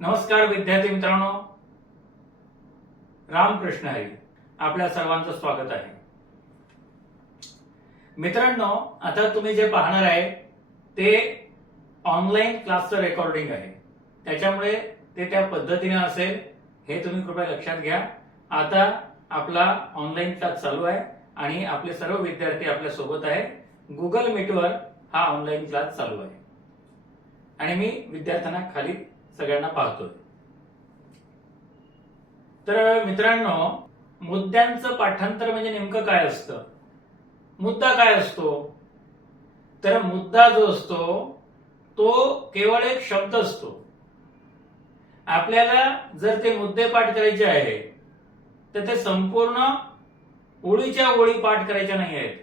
नमस्कार विद्यार्थी मित्रांनो, रामकृष्ण हरी. आपल्या सर्वांचं स्वागत आहे. मित्रांनो, आता तुम्ही जे पाहणार आहे ते ऑनलाईन क्लासचं रेकॉर्डिंग आहे. त्याच्यामुळे ते त्या पद्धतीने असेल हे तुम्ही कृपया लक्षात घ्या. आता आपला ऑनलाईन क्लास चालू आहे आणि आपले सर्व विद्यार्थी आपल्या सोबत आहे. गुगल मीटवर हा ऑनलाईन क्लास चालू आहे आणि मी विद्यार्थ्यांना खाली सगळ्यांना पाहतोय. तर मित्रांनो, मुद्द्यांचं पाठांतर म्हणजे नेमकं काय असतं? मुद्दा काय असतो? तर मुद्दा जो असतो तो केवळ एक शब्द असतो. आपल्याला जर ते मुद्दे पाठ करायचे आहे तर ते संपूर्ण ओळीच्या ओळी पाठ करायच्या नाही आहेत.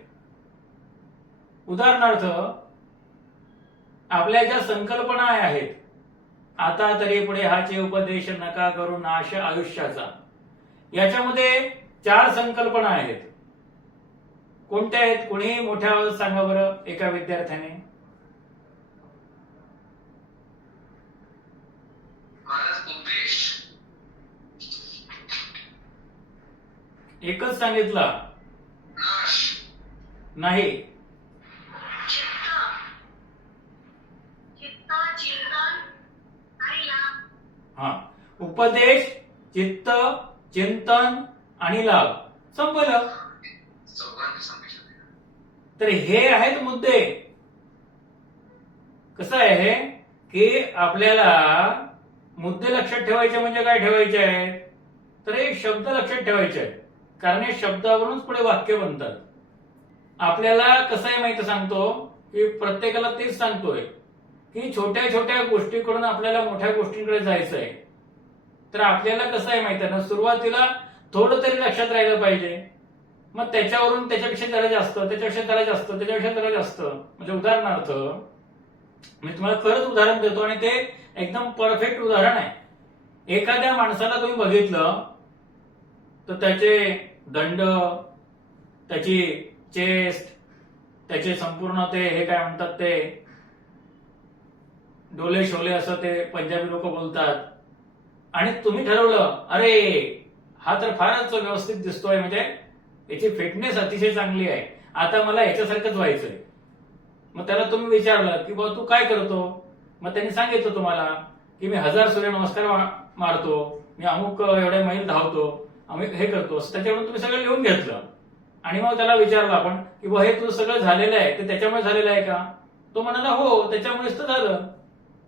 उदाहरणार्थ, आपल्या ज्या संकल्पना आहेत, आता तरी पुढे हाचे उपदेश नका करू नाश आयुष्याचा, याच्यामध्ये 4 संकल्पना आहेत. कोणत्या आहेत? कुणी मोठ्या आवाजात सांगा बरं, एका विद्यार्थ्याने. एकच सांगितला नाही. हा, उपदेश, चित्त, चिंतन आणि लाभ. संपलं. तर हे आहेत मुद्दे. कसं आहे की आपल्याला मुद्दे लक्षात ठेवायचे म्हणजे काय ठेवायचे आहेत? तर एक शब्द लक्षात ठेवायचे आहेत, कारण हे शब्दावरूनच पुढे वाक्य बनतात. आपल्याला कसं आहे माहिती सांगतो की प्रत्येकाला तेच सांगतोय की छोट्या छोट्या गोष्टीकडून आपल्याला मोठ्या गोष्टींकडे जायचं आहे. तर आपल्याला कसं आहे माहिती ना, सुरुवातीला थोडं तरी लक्षात राहिलं पाहिजे. मग त्याच्यावरून त्याच्यापेक्षा जरा जास्त, त्याच्यापेक्षा जरा जास्त, त्याच्यापेक्षा जरा जास्त. म्हणजे उदाहरणार्थ मी तुम्हाला खरंच उदाहरण देतो आणि ते एकदम परफेक्ट उदाहरण आहे. एखाद्या माणसाला तुम्ही बघितलं तर त्याचे दंड, त्याची चेस्ट, त्याचे संपूर्ण ते हे काय म्हणतात ते डोले शोले असं ते पंजाबी लोक बोलतात, आणि तुम्ही ठरवलं अरे हा तर फारच व्यवस्थित दिसतोय, म्हणजे याची फिटनेस अतिशय चांगली आहे, आता मला याच्यासारखंच व्हायचंय. मग त्याला तुम्ही विचारलं की बाबा तू काय करतो? मग त्यांनी सांगितलं तुम्हाला की मी 1000 सूर्यनमस्कार मारतो, मी अमुक एवढे मैल धावतो, आम्ही हे करतो. त्याच्यावरून तुम्ही सगळं लिहून घेतलं आणि मग त्याला विचारलं आपण की बाबा हे तुझं सगळं झालेलं आहे ते त्याच्यामुळे झालेलं आहे का? तो म्हणाला हो, त्याच्यामुळेच तर झालं.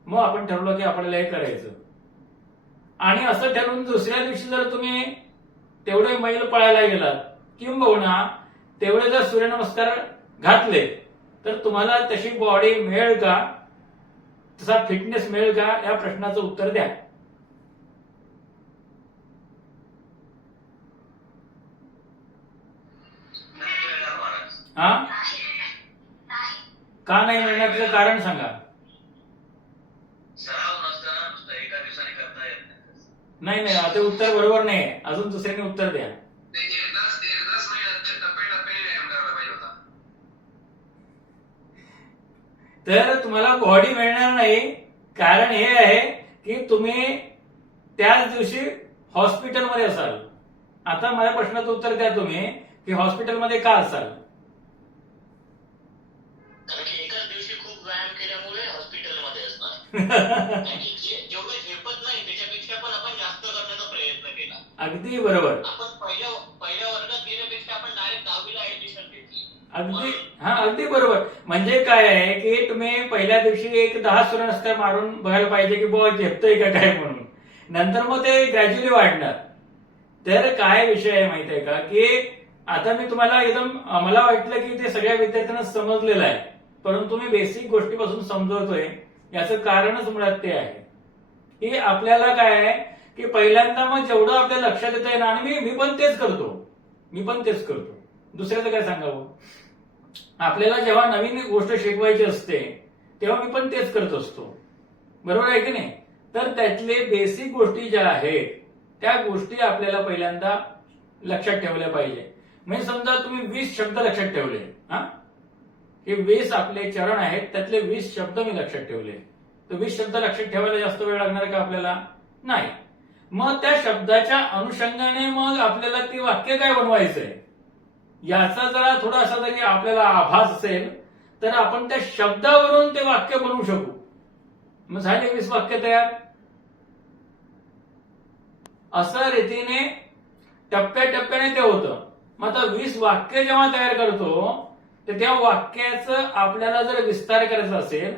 मग आपण ठरवलं की आपल्याला हे करायचं. आणि असं ठरवून दुसऱ्या दिवशी जर तुम्ही तेवढे मैल पळायला गेलात किंबहुना तेवढे जर सूर्यनमस्कार घातले तर तुम्हाला तशी बॉडी मिळेल का, तसा फिटनेस मिळेल का, या प्रश्नाचं उत्तर द्या. हा, का नाही मिळणार? त्याचं कारण सांगा. नाही नाही, ते उत्तर बरोबर नाही. अजून दुसऱ्याने उत्तर द्या. तर तुम्हाला बॉडी मिळणार नाही. कारण हे आहे की तुम्ही त्याच दिवशी हॉस्पिटलमध्ये असाल. आता माझ्या प्रश्नाचं उत्तर द्या तुम्ही की हॉस्पिटलमध्ये का असाल? एकाच दिवशी खूप व्यायाम केल्यामुळे हॉस्पिटलमध्ये असणार. जेवढं झेपत नाही त्याच्यापेक्षा पण आपण जास्त करण्याचा प्रयत्न केला. अगदी बरोबर. आपण पहिल्या वर्गात गेल्यापेक्षा आपण डायरेक्ट 10वीला ऍडमिशन घेतली. अगदी बरोबर. म्हणजे काय आहे की तुम्ही पहिल्या दिवशी एक 10 सूर्यनमस्कार मारून बघायला पाहिजे की बाबा झेपतोय का काय म्हणून. नंतर मग ते ग्रॅज्युअली वाढणार. तर काय विषय आहे माहिती आहे का की आता मी तुम्हाला एकदम, मला वाटलं की ते सगळ्या विद्यार्थ्यांना समजलेलं आहे, परंतु मी बेसिक गोष्टीपासून समजवतोय. याचं कारणच मुळात ते आहे की आपल्याला काय आहे की पहिल्यांदा मग जेवढं आपल्या लक्षात येतंय ना, आणि मी पण तेच करतो. दुसऱ्याचं काय सांगावं. आपल्याला जेव्हा नवीन गोष्ट शिकवायची असते तेव्हा मी पण तेच करत असतो. बरोबर आहे की नाही? तर त्यातले बेसिक गोष्टी ज्या आहेत त्या गोष्टी आपल्याला पहिल्यांदा लक्षात ठेवल्या पाहिजे. म्हणजे समजा तुम्ही 20 शब्द लक्षात ठेवले, हे 20 आपले चरण आहेत, त्यातले 20 शब्द मी लक्षात ठेवले. तर 20 शब्द लक्षात ठेवायला जास्त वेळ लागणार का आपल्याला? नाही. मग त्या शब्दाच्या अनुषंगाने मग आपल्याला ती वाक्य काय बनवायचंय याचा जरा थोडासा जरी आपल्याला आभास असेल तर आपण त्या शब्दावरून ते वाक्य बनवू शकू. मग झाले 20 वाक्य तयार. अशा रीतीने टप्प्याटप्प्याने ते होतं. मग आता 20 वाक्य जेव्हा तयार करतो तर त्या वाक्याचं आपल्याला जर विस्तार करायचा असेल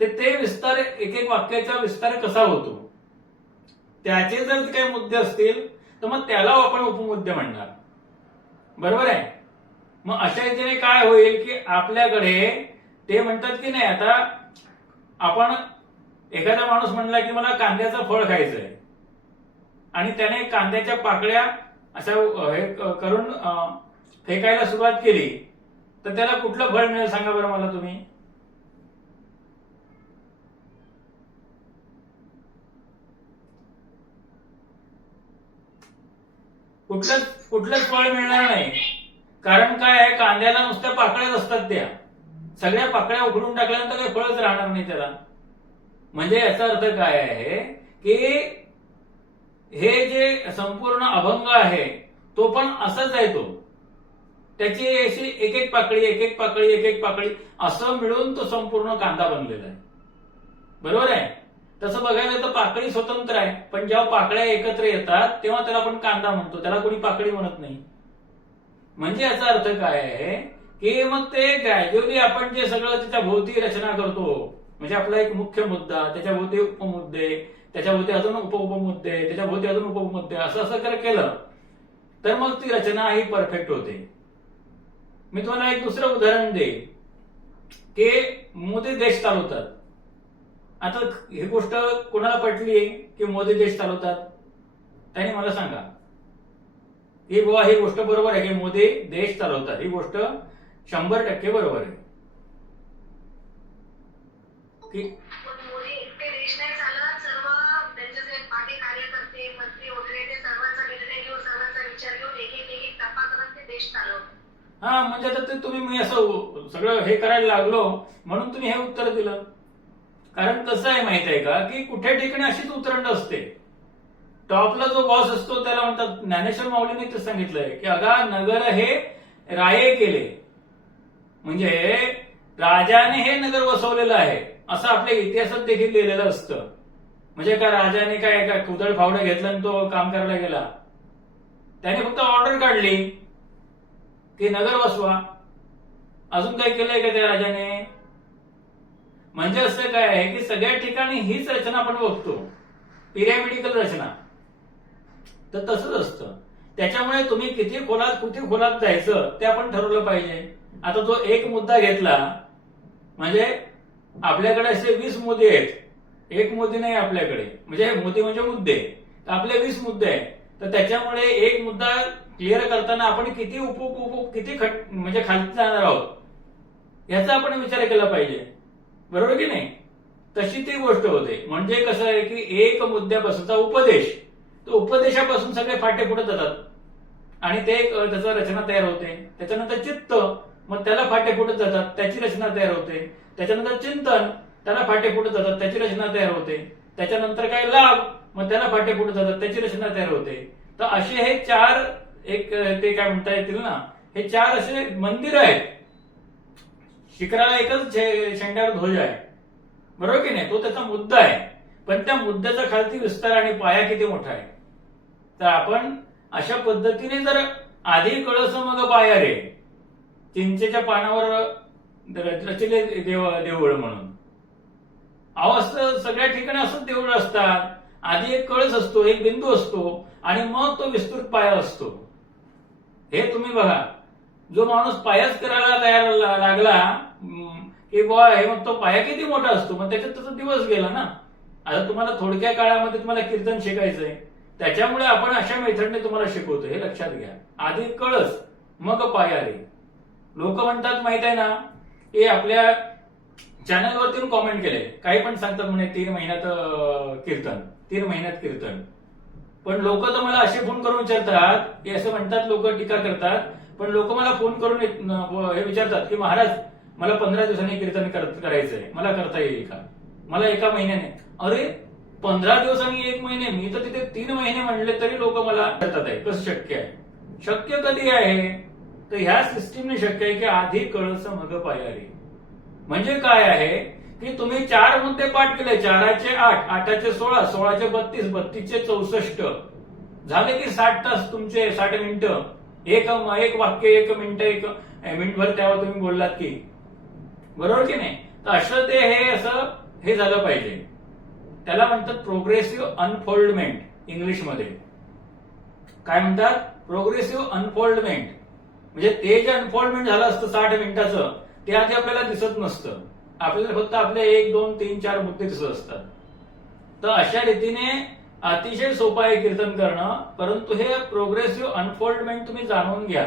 तर ते विस्तार एक एक वाक्याचा विस्तार कसा होतो त्याचे जर काही मुद्दे असतील तर मग त्याला आपण उपमुद्दे म्हणणार. बरोबर आहे. मग अशा रीतीने काय होईल की आपल्याकडे ते म्हणतात की नाही, आता आपण एखादा माणूस म्हणला की मला कांद्याचं फळ खायचंय आणि त्याने कांद्याच्या पाकळ्या अशा हे करून फेकायला सुरुवात केली तर त्याला कुठलं फळ मिळेल सांगा बरं मला तुम्ही. कुठलंच फळ मिळणार नाही. कारण काय आहे, कांद्याला नुसत्या पाकळ्याच असतात, त्या सगळ्या पाकळ्या उघडून टाकल्यानंतर काही फळच राहणार नाही त्याला. म्हणजे याचा अर्थ काय आहे की हे जे संपूर्ण अभंग आहे तो पण असाच आहे. तो त्याची अशी एक एक पाकळी एक एक पाकळी एक एक पाकळी असं मिळून तो संपूर्ण कांदा बनलेला आहे. बरोबर आहे. तसं बघायला तर पाकळी स्वतंत्र आहे, पण जेव्हा पाकळ्या एकत्र येतात तेव्हा त्याला आपण कांदा म्हणतो, त्याला कोणी पाकळी म्हणत नाही. म्हणजे याचा अर्थ काय आहे की मग ते ग्रॅज्युअली आपण जे सगळं त्याच्या भोवती रचना करतो, म्हणजे आपला एक मुख्य मुद्दा, त्याच्या भोवती उपमुद्दे, त्याच्या भोवती अजून उपमुद्दे, त्याच्या भोवती अजून उपमुद्दे, असं असं केलं तर मग ती रचना ही परफेक्ट होते. मी तुम्हाला एक दुसरं उदाहरण देईन की मोदी देश चालवतात. आता ही गोष्ट कोणाला पटली की मोदी देश चालवतात, त्यांनी मला सांगा की बुवा ही गोष्ट बरोबर आहे की मोदी देश चालवतात. ही गोष्ट 100% बरोबर आहे की मोदी एकटे देश नाही चालत, सर्व त्यांचे जे पार्टी कार्यकर्ते मंत्री वगैरे ते सर्वांचा निर्णय घेऊन सर्वांचा विचार घेऊन एक एक एक टप्पा करत ते देश चालवतात. हा, म्हणजे आता ते तुम्ही मी असं सगळं हे करायला लागलो म्हणून तुम्ही हे उत्तर दिलं. कारण कसं आहे माहित आहे का की कुठे ठिकाणी अशीच उतरंड असते. टॉपला जो बॉस असतो त्याला म्हणतात, ज्ञानेश्वर माऊलीने ते सांगितलंय की अगा नगर हे राये केले, म्हणजे राजाने हे नगर वसवलेलं आहे असं आपल्या इतिहासात देखील लिहिलेलं असतं. म्हणजे का राजाने काय कुदळ फावडं घेतलं आणि तो काम करायला गेला, त्याने फक्त ऑर्डर काढली की नगर वसवा. अजून काय केलंय का त्या राजाने? म्हणजे असं काय आहे की सगळ्या ठिकाणी हीच रचना आपण बघतो, पिरॅमिडिकल रचना. तर तसंच असतं. त्याच्यामुळे तुम्ही किती खोलात जायचं ते आपण ठरवलं पाहिजे. आता जो एक मुद्दा घेतला म्हणजे आपल्याकडे असे 20 मुद्दे आहेत, एक मोदी नाही आपल्याकडे, म्हणजे मोदी म्हणजे मुद्दे, तर आपले 20 मुद्दे आहेत. तर त्याच्यामुळे एक मुद्दा क्लिअर करताना आपण किती म्हणजे खाली जाणार आहोत याचा आपण विचार केला पाहिजे. बरोबर की नाही? तशी ती गोष्ट होते. म्हणजे कसं आहे की एक मुद्द्यापासूनचा उपदेश, तो उपदेशापासून सगळे फाटे फुटत जातात आणि ते त्याचा रचना तयार होते. त्याच्यानंतर चित्त, मग त्याला फाटे फुटत जातात, त्याची रचना तयार होते. त्याच्यानंतर चिंतन, त्याला फाटे फुटत जातात, त्याची रचना तयार होते. त्याच्यानंतर काय लाभ, मग त्याला फाटे फुटत जातात, त्याची रचना तयार होते. तर असे हे 4 एक ते काय म्हणता येतील ना, हे 4 असे मंदिर आहेत. शिखराला एकच शेंड्यावर ध्वज आहे. बरोबर की नाही? तो त्याचा मुद्दा आहे, पण त्या मुद्द्याचा खालती विस्तार आणि पाया किती मोठा आहे. तर आपण अशा पद्धतीने जर आधी कळस मग पाया रे, चिंचेच्या पानावर रचले देऊळ म्हणून, असं सगळ्या ठिकाणी असंच देऊळ असतात. आधी एक कळस असतो, एक बिंदू असतो आणि मग तो विस्तृत पाया असतो. हे तुम्ही बघा, जो माणूस पायाच करायला तयार लागला की बुवा हे मग तो पाया किती मोठा असतो, मग त्याच्यात त्याचा दिवस गेला ना. आता तुम्हाला थोडक्या काळामध्ये तुम्हाला कीर्तन शिकायचंय, त्याच्यामुळे आपण अशा मेथडने तुम्हाला शिकवतो, हे लक्षात घ्या. आधी कळस मग पाया रे. लोक म्हणतात माहित आहे ना की आपल्या चॅनलवरती कॉमेंट केले, काही पण सांगतात म्हणे 3 महिन्यात कीर्तन, 3 महिन्यात कीर्तन. पण लोक तर मला असे फोन करून विचारतात की असं म्हणतात, लोक टीका करतात, पण लोक मला फोन करून हे विचारतात की महाराज मला 15 दिवसांनी कीर्तन करायचंय, मला करता येईल का, मला 1 महिन्याने. अरे 15 दिवस आणि 1 महिने, मी तर तिथे 3 महिने म्हणले तरी लोक मला करतात आहे. कसं शक्य आहे? शक्य कधी आहे? तर ह्या सिस्टीमने शक्य आहे की आधी कळस मग पायारी. म्हणजे काय आहे की तुम्ही 4 मुद्दे पाठ केले, 4चे 8, 8चे 16, 16चे 32, 32चे 64, झाले की 60 तास तुमचे, 60 मिनिटं. एक वाक्य 1 मिनिट, 1 मिनिटभर त्यावर तुम्ही बोललात की, बरोबर की नाही? तर असं ते हे झालं पाहिजे. त्याला म्हणतात प्रोग्रेसिव्ह अनफोल्डमेंट इंग्लिशमध्ये. काय म्हणतात? Progressive unfoldment. म्हणजे ते जे अनफोल्डमेंट झालं असतं 60 मिनिटाचं, ते आधी आपल्याला दिसत नसतं. आपल्याला फक्त आपले 1, 2, 3, 4 मुद्दे दिसत असतात. तर अशा रीतीने अतिशय सोपं आहे कीर्तन करणं, परंतु हे प्रोग्रेसिव्ह अनफोल्डमेंट तुम्ही जाणून घ्या.